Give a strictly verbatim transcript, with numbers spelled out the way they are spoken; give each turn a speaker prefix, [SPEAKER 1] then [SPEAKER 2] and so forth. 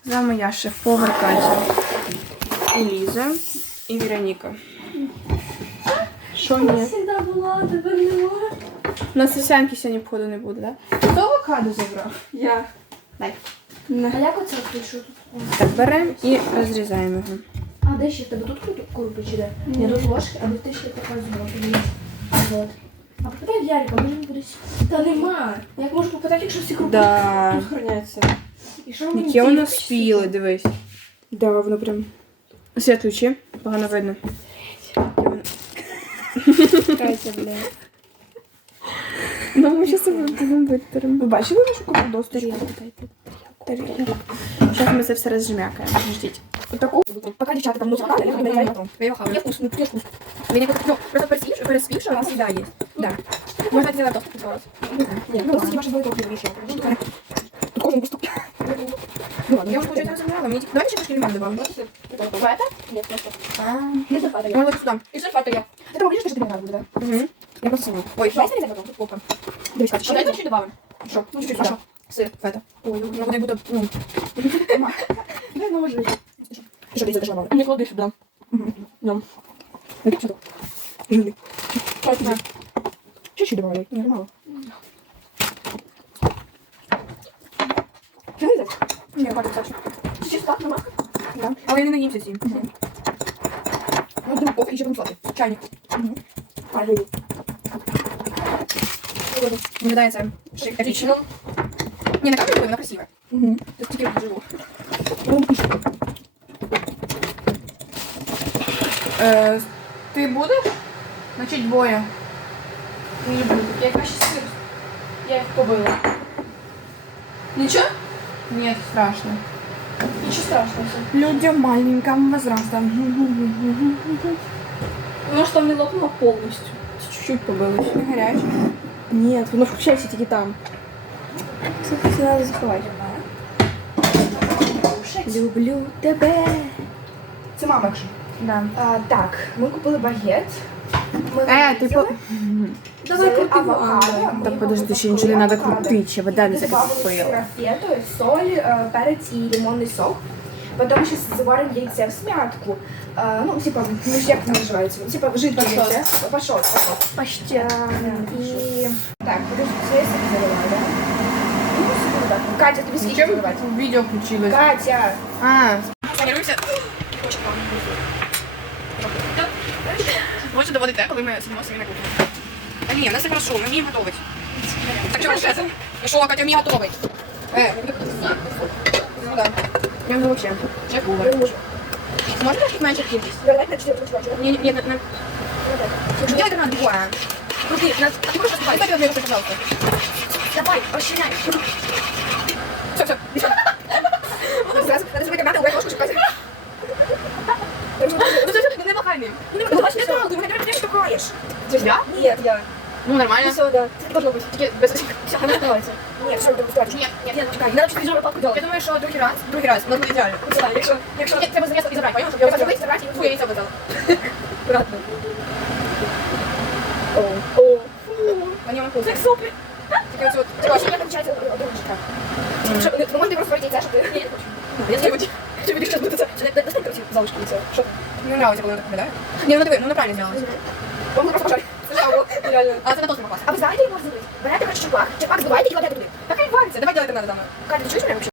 [SPEAKER 1] З вами я, шеф-повар Катя. І Ліза, і Вероніка. Що ні?
[SPEAKER 2] Всегда була, тепер немає.
[SPEAKER 1] У нас вівсянки сьогодні походу не буде, так? Да? Хто авокадо забрав?
[SPEAKER 2] Я.
[SPEAKER 1] Дай.
[SPEAKER 2] А як оце пишу?
[SPEAKER 1] Так, беремо і розрізаємо його.
[SPEAKER 2] А де ще в тебе тут крупи чи де? Ні, тут ложки, а ти ще така зробила. Вот. А попитай в Ярика, може він кудись. Та нема. Як можу попитати, якщо всі крупи
[SPEAKER 1] Да.
[SPEAKER 2] тут храняться? І що мені
[SPEAKER 1] Яке воно
[SPEAKER 2] ділити?
[SPEAKER 1] спіле, дивись. Да, воно прям. Світ ключі, погано видно.
[SPEAKER 2] Катя, блядь.
[SPEAKER 1] Ну, ми зараз будемо витеремо. Ви бачили нашу купу досточку?
[SPEAKER 2] Тарілку.
[SPEAKER 1] Зараз ми це все розжмякаємо. Ждіть.
[SPEAKER 2] Отаку. Пока дівчата там мусор хавали, я не знаю потом. Я його хаваю. Я вкусный, я вкусный. Меня как-то просто переспишь, переспишь, у нас всегда есть. Да. Можно сделать тост попробовать. Нет, ну, кстати, ваши двойки не еще. Тут кожен кусток. Ну ладно, я уже, получается, разобрала. Мне давай еще немножко лимона добавим. В это? Нет, просто. А, это фата я. Вот сюда. И все фата я. Это могли же, что тебе надо будет, да? Угу. Я просто сниму. Ой, давай нарезать потом, тут плохо. Давай, Катя, давай чуть-чуть добавим. Что? Ну, чуть-чуть сюда. Сыр, фата. Ой, ну, вот я буду, ну. Дай ножи. Что ты здесь добавила? Не клади сюда. Угу. Дам. Это что? Жили. Чуть-чуть добавляй. Не, мало. Что это? Не, хватит, Саша. Чуть-чуть сладкая маска? Да. А я не наемся с ним. Вот думаю, кофе, еще там сладкий. Чайник. А, люблю. Мне нравится шик. Отлично. Не, на камеру она красивая. Угу. То есть теперь живу.
[SPEAKER 1] Е, ти будеш? Значить, двоє.
[SPEAKER 2] Не буду. Я краще сыр. Я их побыла. Ничего?
[SPEAKER 1] Ні, страшно.
[SPEAKER 2] Ничего страшного.
[SPEAKER 1] Людям маленького возраста.
[SPEAKER 2] Может, там не лопнуло полностью.
[SPEAKER 1] Чуть-чуть побилось. Не гаряче.
[SPEAKER 2] Нет, ну включайся таки там. Кстати, все надо заховать. Люблю тебе. Це мама якщо.
[SPEAKER 1] Да.
[SPEAKER 2] А, так, ми купили багет. Ми
[SPEAKER 1] Е, ти по...
[SPEAKER 2] Давай крутимо
[SPEAKER 1] авокадо. Так, подожди, ще нічого не треба крутити, ще вода не
[SPEAKER 2] Добавили
[SPEAKER 1] закипила.
[SPEAKER 2] рафету, соль, э, перец и лимонный сок. Потом сейчас заварим яйце в смятку. Э, ну, типа, ну, як это называется? Типа, жидкое яйце. Пошел, пошел. Почти. И... Так, подожди, все я себе заливаю, да? Ну, сюда, так. Катя, тебе сколько
[SPEAKER 1] Чим
[SPEAKER 2] заливать?
[SPEAKER 1] відео включилось?
[SPEAKER 2] Катя!
[SPEAKER 1] А,
[SPEAKER 2] Тренируемся.
[SPEAKER 1] можете доводити, коли ми сидимо самі на кухні. А ні, в нас все хорошо, ми вміємо готувати. Так що лише? Ну що, Катя вміє готувати? Е, ну да. Я вже вообще. Шеф-повар. Можно чуть меньше кількість?
[SPEAKER 2] Давай на четвертую строчку.
[SPEAKER 1] Не, не, на... Что делать надо другое? Крути, нас... А ты можешь распать? Дай мне руку, пожалуйста.
[SPEAKER 2] Давай, расчиняй.
[SPEAKER 1] Все, все.
[SPEAKER 2] Сразу, надо забыть команду, убрать ложку, чтобы Катя.
[SPEAKER 1] Ну все, все, не махай мне.
[SPEAKER 2] Ну, давай, не трогай, ты меня штукаешь.
[SPEAKER 1] Я?
[SPEAKER 2] Нет, я.
[SPEAKER 1] Ну, нормально.
[SPEAKER 2] Все, да. Так должно быть.
[SPEAKER 1] Таки без...
[SPEAKER 2] Все, она открывается. Нет, все, это устроишь.
[SPEAKER 1] Нет, нет,
[SPEAKER 2] Нет, чекай, надо чуть жопу палку делать.
[SPEAKER 1] Я думаю, що другий раз, другий раз, у нас буде ідеально.
[SPEAKER 2] Да, якщо, якщо...
[SPEAKER 1] Нет, треба замість і забрати, понял? Щоб
[SPEAKER 2] Я
[SPEAKER 1] я
[SPEAKER 2] хочу
[SPEAKER 1] забрати,
[SPEAKER 2] забрати і
[SPEAKER 1] твоє яйцо витала.
[SPEAKER 2] Аккуратно. О, о.
[SPEAKER 1] На ньому вкус.
[SPEAKER 2] Як супер.
[SPEAKER 1] Таке оце от.
[SPEAKER 2] Типа, що я получается дружечка. Що, ви можете просто пройти яйця, щоб ти...
[SPEAKER 1] Я не хочу.
[SPEAKER 2] Чи ви дійшли до це? Достань, короче, залишки яйця. Що?
[SPEAKER 1] Мені нравиться, коли вона так виглядає. Ні, ну диви, ну правильно зробилась.
[SPEAKER 2] Вам просто пожарить. Реально.
[SPEAKER 1] А це на тост не попасти.
[SPEAKER 2] А ви знаєте, як можна зробити? Берете, короче, чепак. Чепак збиваєте і кладете туди.
[SPEAKER 1] Так і вариться, давай делать надо дома.
[SPEAKER 2] Катя, ти чуєш мене взагалі?